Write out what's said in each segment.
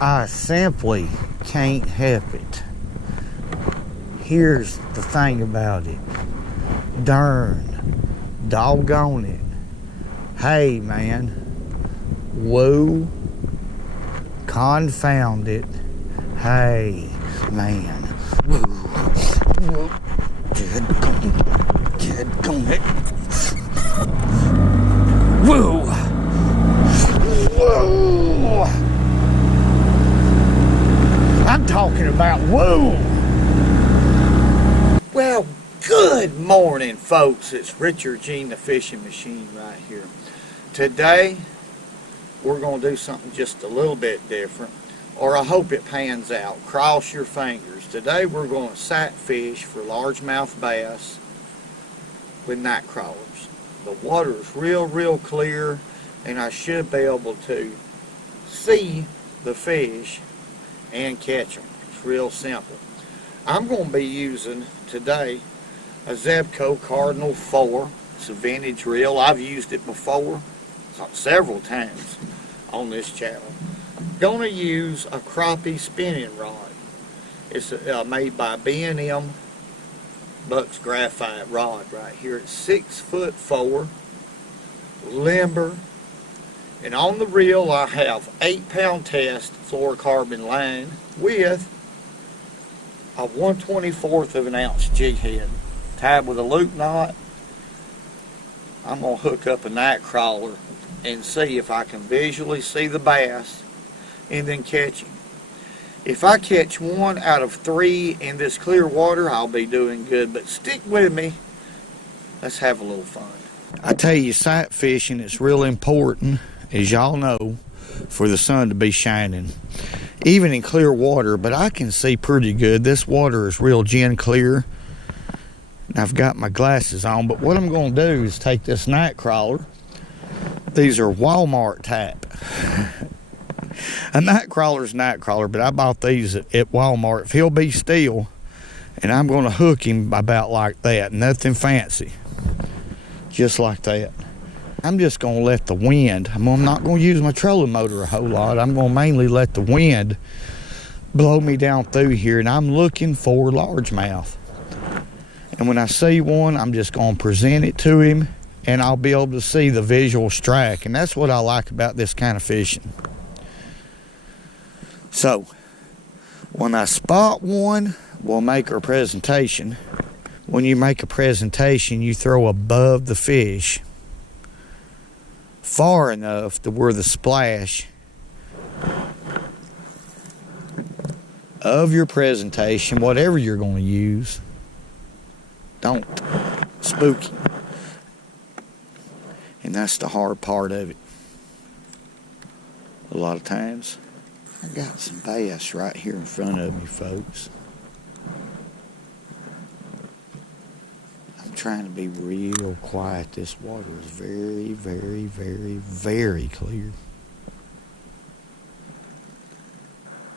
I simply can't help it. Here's the thing about it. Darn, doggone it. Hey, man. Whoa. Confound it. Hey, man. Whoa. Whoa. Get going. Whoa. Whoa. I'm talking about whoa. Well, good morning, folks. It's Richard Gene, the fishing machine right here. Today, we're going to do something just a little bit different, or I hope it pans out. Cross your fingers. Today, we're going to sight fish for largemouth bass with night crawlers. The water is real clear, and I should be able to see the fish and catch them. It's real simple. I'm going to be using today a Zebco Cardinal 4. It's a vintage reel. I've used it before several times on this channel. Going to use a crappie spinning rod. It's made by B&M Bucks graphite rod right here. It's 6'4", limber, and on the reel I have 8-pound test fluorocarbon line with a 1/24 of an ounce jig head tied with a loop knot. I'm going to hook up a night crawler and see if I can visually see the bass and then catch him. If I catch 1 out of 3 in this clear water, I'll be doing good, but stick with me. Let's have a little fun. I tell you, sight fishing is real important, as y'all know, for the sun to be shining, even in clear water, but I can see pretty good. This water is real gin clear. I've got my glasses on, but what I'm going to do is take this night crawler. These are Walmart type. A night crawler's night crawler, but I bought these at Walmart. If he'll be still, and I'm going to hook him about like that. Nothing fancy. Just like that. I'm just going to let the wind, I'm not going to use my trolling motor a whole lot. I'm going to mainly let the wind blow me down through here, and I'm looking for largemouth. And when I see one, I'm just going to present it to him, and I'll be able to see the visual strike. And that's what I like about this kind of fishing. So, when I spot one, we'll make our presentation. When you make a presentation, you throw above the fish far enough to where the splash of your presentation, whatever you're going to use, don't spook him. And that's the hard part of it. A lot of times, I got some bass right here in front of me, folks. I'm trying to be real quiet. This water is very clear.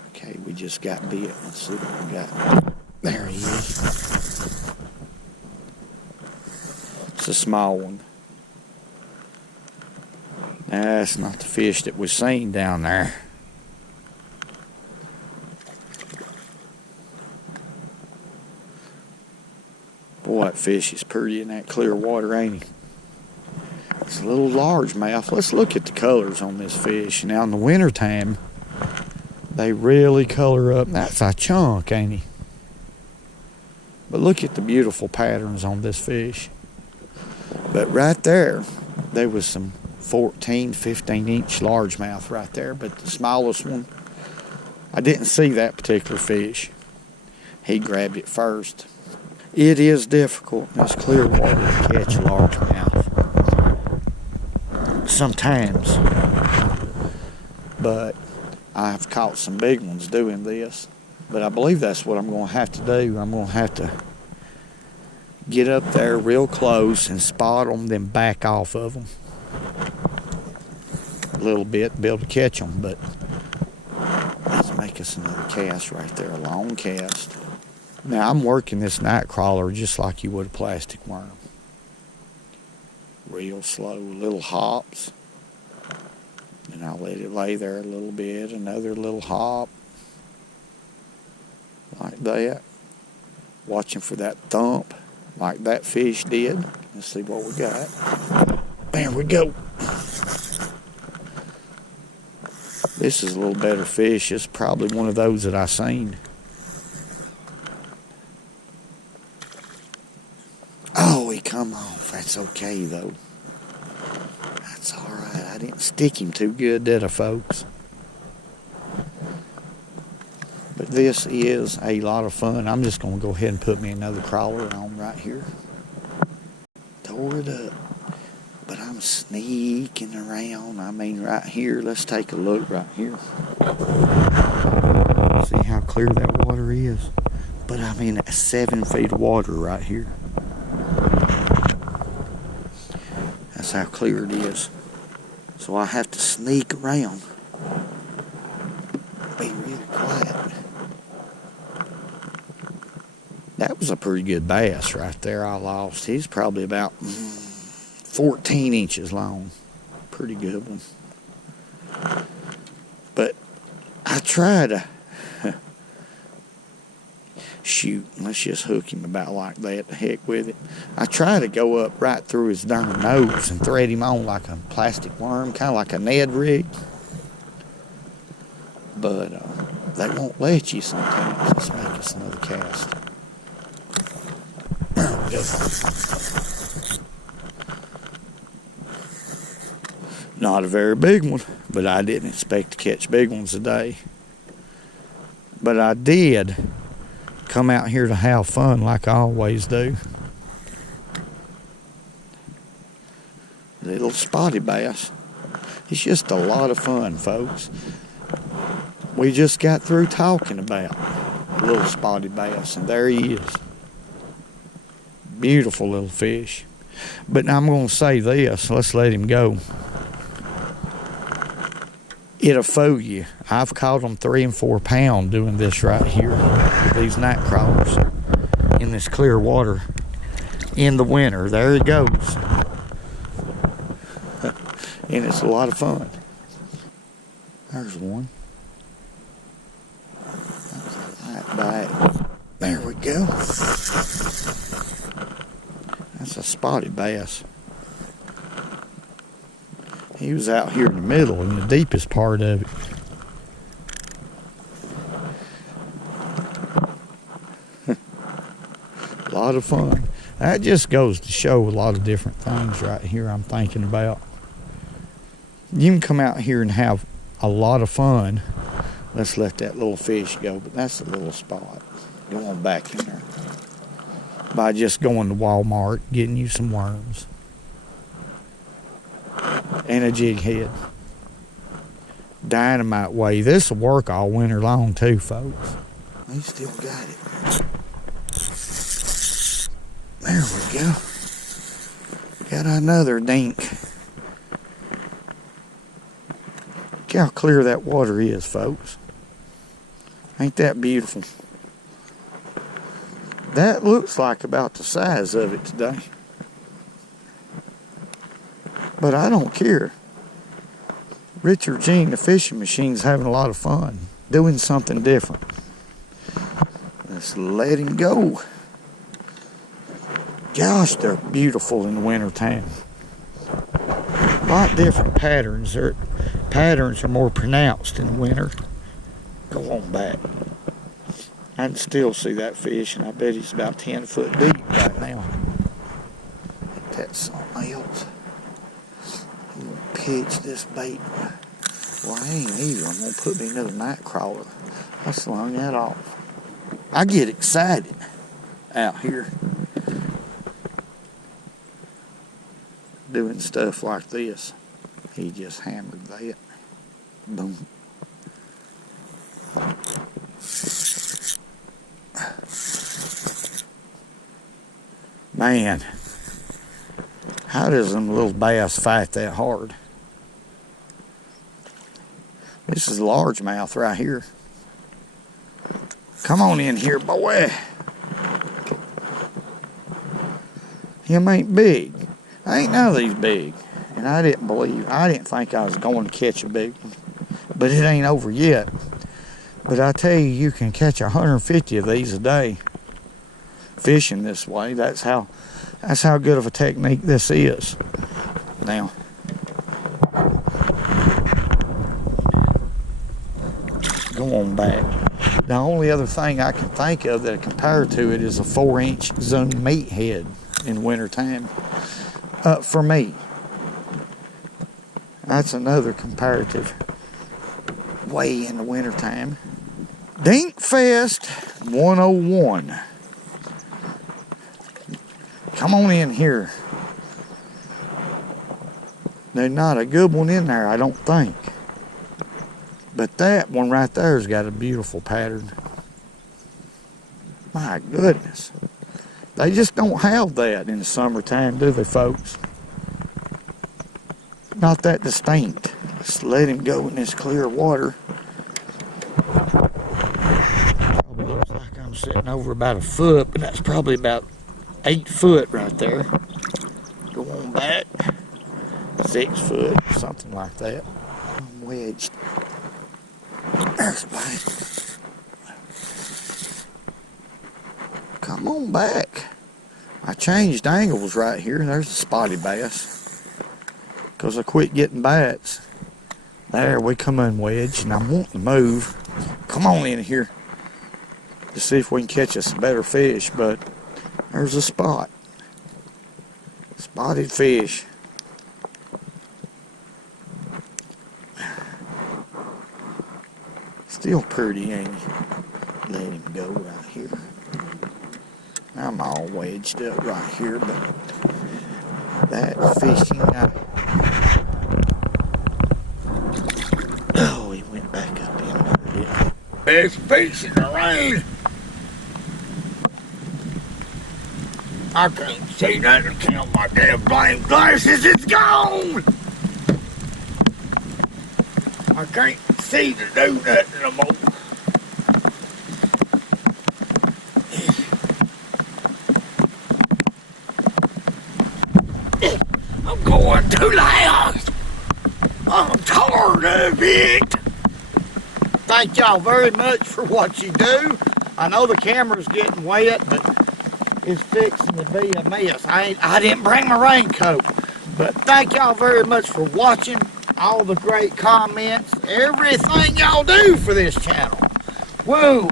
Okay, we just got bit. Let's see what we got. There he is. It's a small one. That's not the fish that was seen down there. Boy, that fish is pretty in that clear water, ain't he? It's a little largemouth. Let's look at the colors on this fish. Now, in the wintertime, they really color up. That's a chunk, ain't he? But look at the beautiful patterns on this fish. But right there was some 14, 15-inch largemouth right there. But the smallest one, I didn't see that particular fish. He grabbed it first. It is difficult in this clear water to catch a largemouth. Sometimes. But I've caught some big ones doing this. But I believe that's what I'm going to have to do. I'm going to have to get up there real close and spot them, then back off of them a little bit to be able to catch them. But let's make us another cast right there, a long cast. Now I'm working this night crawler just like you would a plastic worm. Real slow, little hops, and And I'll let it lay there a little bit, another little hop, like that. Watching for that thump, like that fish did. Let's see what we got. There we go. This is a little better fish. It's probably one of those that I seen. Oh, he come off. That's okay, though. That's all right. I didn't stick him too good, did I, folks? But this is a lot of fun. I'm just going to go ahead and put me another crawler on right here. Tore it up. But I'm sneaking around. I mean, right here. Let's take a look right here. See how clear that water is. But I'm in 7 feet of water right here. That's how clear it is. So I have to sneak around. Be really quiet. That was a pretty good bass right there I lost. He's probably about 14 inches long. Pretty good one. But I try to shoot. Let's just hook him about like that. The heck with it. I try to go up right through his darn nose and thread him on like a plastic worm, kind of like a Ned rig. But they won't let you sometimes. Let's make us another cast. Not a very big one, but I didn't expect to catch big ones today. But I did come out here to have fun like I always do. Little spotted bass. It's just a lot of fun, folks. We just got through talking about a little spotted bass, and there he is. Beautiful little fish. But now I'm going to say this. Let's let him go. It'll fool you. I've caught them 3 and 4 pound doing this right here. These night crawlers in this clear water in the winter. There he goes. And it's a lot of fun. There's one. That bite. There we go. That's a spotted bass. He was out here in the middle, in the deepest part of it. A lot of fun. That just goes to show a lot of different things right here I'm thinking about. You can come out here and have a lot of fun. Let's let that little fish go, but that's a little spot. Go on back in there. By just going to Walmart, getting you some worms. And a jig head. Dynamite way. This will work all winter long too, folks. We still got it. There we go. Got another dink. Look how clear that water is, folks. Ain't that beautiful? That looks like about the size of it today. But I don't care. Richard Jean, the fishing machine's having a lot of fun. Doing something different. Let's let him go. Gosh, they're beautiful in the wintertime. A lot different patterns. Their patterns are more pronounced in the winter. Go on back. I can still see that fish, and I bet he's about 10 foot deep right now. That's something else. I'm going to pitch this bait. Well, I ain't either. I'm going to put me another night crawler. I slung that off. I get excited out here doing stuff like this. He just hammered that. Boom. Man, how does them little bass fight that hard? This is largemouth right here. Come on in here, boy. Him ain't big. Ain't none of these big. And I didn't think I was going to catch a big one. But it ain't over yet. But I tell you, you can catch 150 of these a day fishing this way. That's how good of a technique this is. Now, go on back. The only other thing I can think of that compare to it is a 4-inch Zoom meathead in wintertime. For me, that's another comparative way in the wintertime. Dinkfest 101. Come on in here. There's not a good one in there, I don't think. But that one right there has got a beautiful pattern. My goodness. They just don't have that in the summertime, do they, folks? Not that distinct. Just let him go in this clear water. Probably looks like I'm sitting over about a foot, but that's probably about 8 foot right there. Go on back. 6 foot, something like that. I'm wedged. There's a bite. Come on back. I changed angles right here. There's a spotted bass. Because I quit getting bites. There, we come unwedged, and I'm wanting to move. Come on in here to see if we can catch us a better fish, but there's a spot. Spotted fish. Still pretty, ain't he? Let him go right here. I'm all wedged up right here, but that fishing, oh, he went back up in there. Best fish in the rain. I can't see nothing. Count my damn blame glasses. It's gone. I can't see to do nothing no more. I'm going too loud. I'm tired of it. Thank y'all very much for what you do. I know the camera's getting wet, but it's fixing to be a mess. I didn't bring my raincoat. But thank y'all very much for watching. All the great comments, everything y'all do for this channel. Woo!